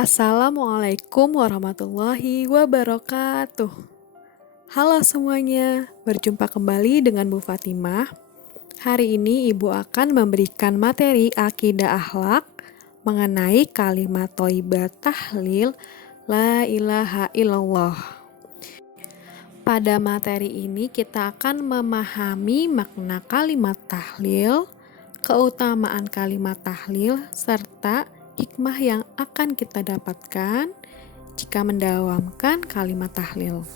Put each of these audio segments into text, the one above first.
Assalamualaikum warahmatullahi wabarakatuh. Halo semuanya, berjumpa kembali dengan Bu Fatimah. Hari ini Ibu akan memberikan materi akidah akhlak mengenai kalimat thayyibah tahlil La ilaha illallah. Pada materi ini kita akan memahami makna kalimat tahlil, keutamaan kalimat tahlil, serta hikmah yang akan kita dapatkan jika mendawamkan kalimat tahlil.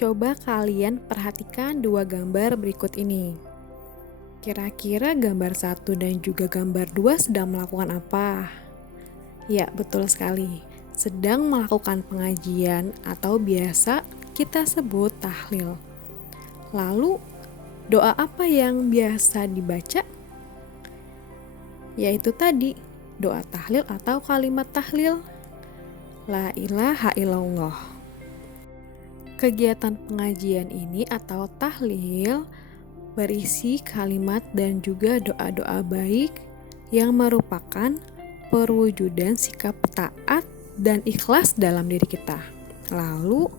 Coba kalian perhatikan dua gambar berikut ini. Kira-kira gambar 1 dan juga gambar 2 sedang melakukan apa? Ya, betul sekali. Sedang melakukan pengajian atau biasa kita sebut tahlil. Lalu, doa apa yang biasa dibaca? Yaitu tadi, doa tahlil atau kalimat tahlil. La ilaha illallah. Kegiatan pengajian ini atau tahlil berisi kalimat dan juga doa-doa baik yang merupakan perwujudan sikap taat dan ikhlas dalam diri kita. Lalu,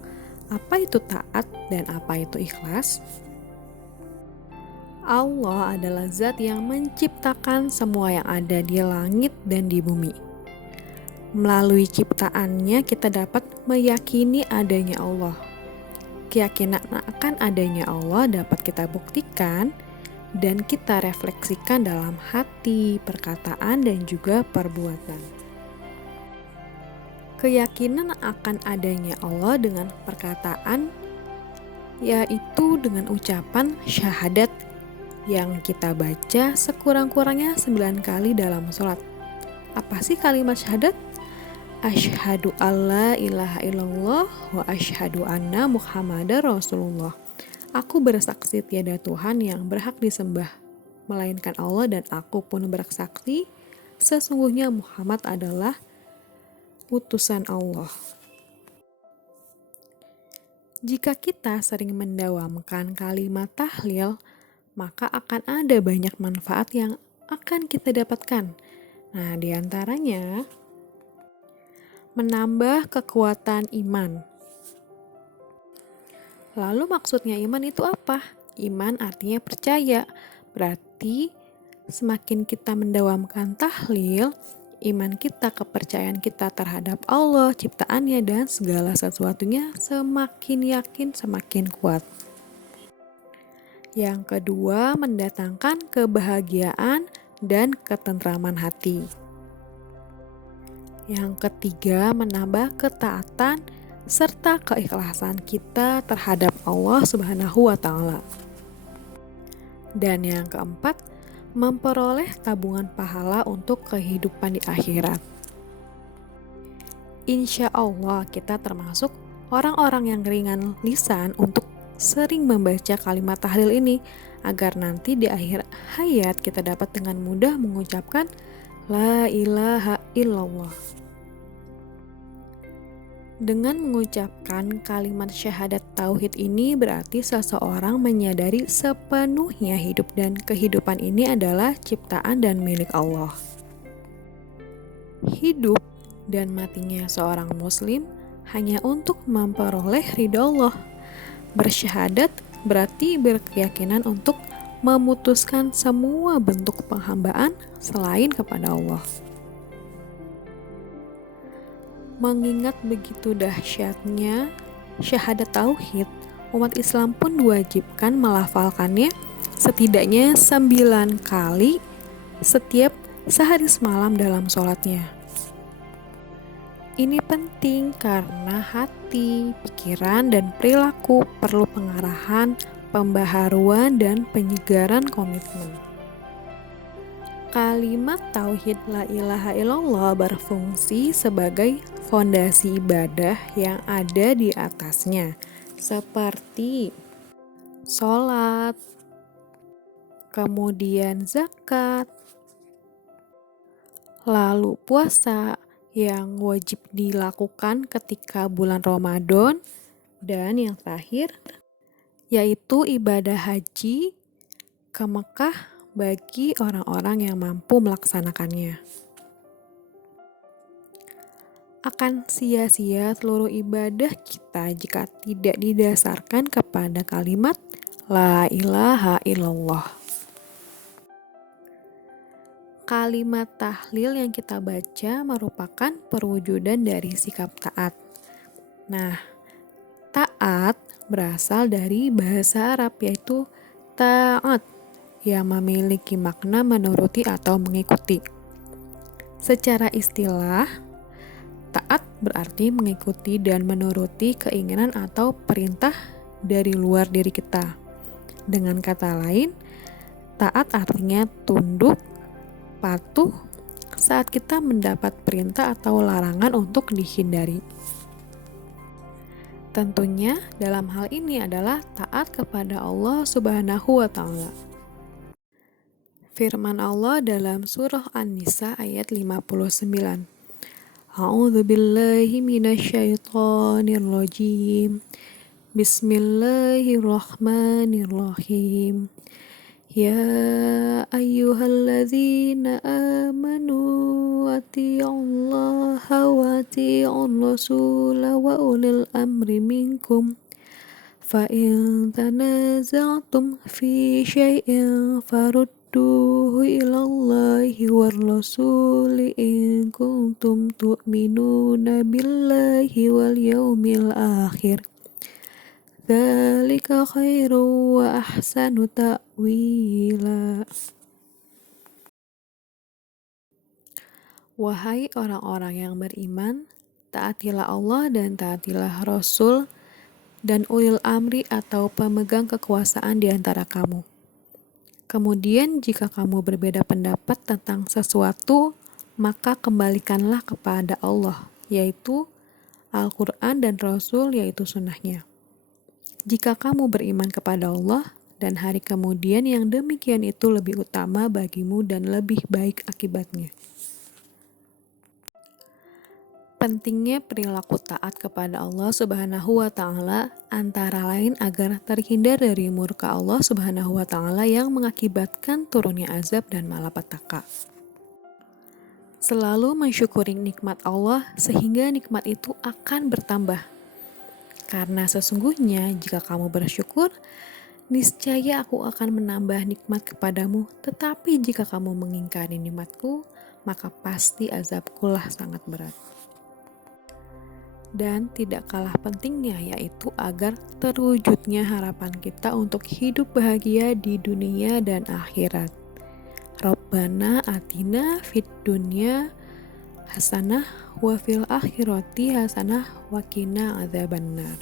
apa itu taat dan apa itu ikhlas? Allah adalah zat yang menciptakan semua yang ada di langit dan di bumi. Melalui ciptaannya kita dapat meyakini adanya Allah. Keyakinan akan adanya Allah dapat kita buktikan dan kita refleksikan dalam hati, perkataan, dan juga perbuatan. Keyakinan akan adanya Allah dengan perkataan, yaitu dengan ucapan syahadat yang kita baca sekurang-kurangnya 9 kali dalam sholat. Apa sih kalimat syahadat? Asyhadu alla ilaha illallah wa asyhadu anna Muhammadar Rasulullah. Aku bersaksi tiada Tuhan yang berhak disembah melainkan Allah, dan aku pun bersaksi sesungguhnya Muhammad adalah utusan Allah. Jika kita sering mendawamkan kalimat tahlil, maka akan ada banyak manfaat yang akan kita dapatkan. Nah, diantaranya menambah kekuatan iman. Lalu maksudnya iman itu apa? Iman artinya percaya. Berarti semakin kita mendawamkan tahlil, iman kita, kepercayaan kita terhadap Allah, ciptaannya, dan segala sesuatunya semakin yakin, semakin kuat. Yang kedua, mendatangkan kebahagiaan dan ketentraman hati. Yang ketiga, menambah ketaatan serta keikhlasan kita terhadap Allah Subhanahu wa Ta'ala. Dan yang keempat, memperoleh tabungan pahala untuk kehidupan di akhirat. Insya Allah kita termasuk orang-orang yang ringan lisan untuk sering membaca kalimat tahlil ini, agar nanti di akhir hayat kita dapat dengan mudah mengucapkan La ilaha illallah. Dengan mengucapkan kalimat syahadat tauhid ini berarti seseorang menyadari sepenuhnya hidup dan kehidupan ini adalah ciptaan dan milik Allah. Hidup dan matinya seorang muslim hanya untuk memperoleh ridha Allah. Bersyahadat berarti berkeyakinan untuk memutuskan semua bentuk penghambaan selain kepada Allah. Mengingat begitu dahsyatnya syahadat tauhid, umat Islam pun diwajibkan melafalkannya setidaknya 9 kali setiap sehari semalam dalam sholatnya. Ini penting karena hati, pikiran, dan perilaku perlu pengarahan, pembaharuan, dan penyegaran komitmen. Kalimat tauhid la ilaha illallah berfungsi sebagai fondasi ibadah yang ada di atasnya, seperti sholat, kemudian zakat, lalu puasa yang wajib dilakukan ketika bulan Ramadan, dan yang terakhir yaitu ibadah haji ke Mekah bagi orang-orang yang mampu melaksanakannya. Akan sia-sia seluruh ibadah kita jika tidak didasarkan kepada kalimat La ilaha illallah. Kalimat tahlil yang kita baca merupakan perwujudan dari sikap taat. Nah, taat berasal dari bahasa Arab yaitu ta'at yang memiliki makna menuruti atau mengikuti. Secara istilah, taat berarti mengikuti dan menuruti keinginan atau perintah dari luar diri kita. Dengan kata lain, taat artinya tunduk, patuh saat kita mendapat perintah atau larangan untuk dihindari. Tentunya dalam hal ini adalah taat kepada Allah Subhanahu wa Ta'ala. Firman Allah dalam surah An-Nisa ayat 59. A'udzu billahi minasyaitonir rajim. Bismillahirrahmanirrahim. Ya ayyuhalladzina amanu ati'ullaha wa ati'ur rasula wa ulil amri minkum fa in tanaza'tum fi syai'in farudduhu ilallahi war rasuli in kuntum tu'minuna billahi wal yaumil akhir. Dzalika khairu wa ahsanu ta'wila. Wahai orang-orang yang beriman, taatilah Allah dan taatilah Rasul dan ulil amri atau pemegang kekuasaan di antara kamu. Kemudian jika kamu berbeda pendapat tentang sesuatu, maka kembalikanlah kepada Allah, yaitu Al-Quran dan Rasul, yaitu sunnahnya. Jika kamu beriman kepada Allah dan hari kemudian, yang demikian itu lebih utama bagimu dan lebih baik akibatnya. Pentingnya perilaku taat kepada Allah Subhanahu wa Ta'ala antara lain agar terhindar dari murka Allah Subhanahu wa Ta'ala yang mengakibatkan turunnya azab dan malapetaka. Selalu mensyukuri nikmat Allah sehingga nikmat itu akan bertambah. Karena sesungguhnya jika kamu bersyukur, niscaya aku akan menambah nikmat kepadamu. Tetapi jika kamu mengingkari nikmatku, maka pasti azabkulah sangat berat. Dan tidak kalah pentingnya yaitu agar terwujudnya harapan kita untuk hidup bahagia di dunia dan akhirat. Rabbana atina fid dunya hasanah wa fil akhirati hasanah wa qina adzabannar.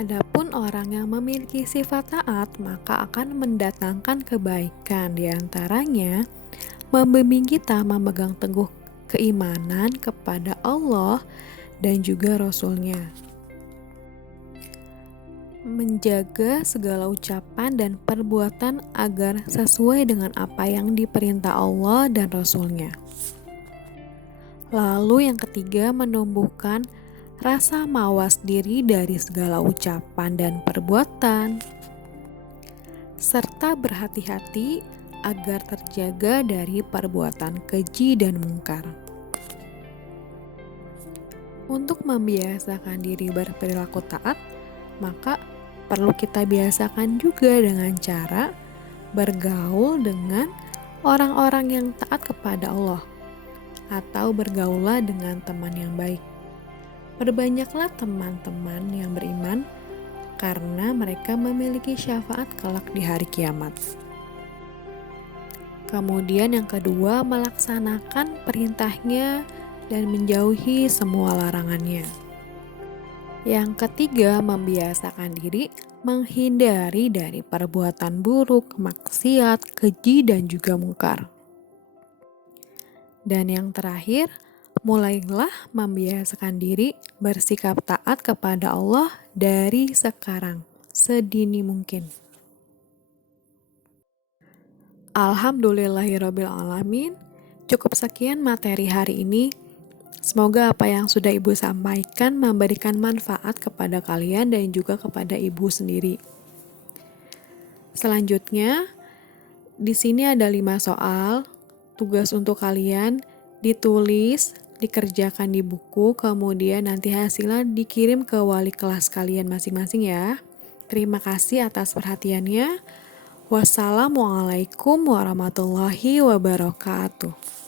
Adapun orang yang memiliki sifat taat maka akan mendatangkan kebaikan, di antaranya membimbing kita memegang teguh keimanan kepada Allah dan juga Rasul-Nya, menjaga segala ucapan dan perbuatan agar sesuai dengan apa yang diperintah Allah dan Rasul-Nya. Lalu yang ketiga, menumbuhkan rasa mawas diri dari segala ucapan dan perbuatan, serta berhati-hati agar terjaga dari perbuatan keji dan mungkar. Untuk membiasakan diri berperilaku taat, maka perlu kita biasakan juga dengan cara bergaul dengan orang-orang yang taat kepada Allah, atau bergaullah dengan teman yang baik. Perbanyaklah teman-teman yang beriman, karena mereka memiliki syafaat kelak di hari kiamat. Kemudian yang kedua, melaksanakan perintahnya dan menjauhi semua larangannya. Yang ketiga, membiasakan diri menghindari dari perbuatan buruk, maksiat, keji, dan juga mungkar. Dan yang terakhir, mulailah membiasakan diri bersikap taat kepada Allah dari sekarang, sedini mungkin. Alhamdulillahirrabbilalamin. Cukup sekian materi hari ini. Semoga apa yang sudah Ibu sampaikan memberikan manfaat kepada kalian dan juga kepada Ibu sendiri. Selanjutnya, di sini ada 5 soal tugas untuk kalian, ditulis, dikerjakan di buku, kemudian nanti hasilnya dikirim ke wali kelas kalian masing-masing ya. Terima kasih atas perhatiannya. Wassalamualaikum warahmatullahi wabarakatuh.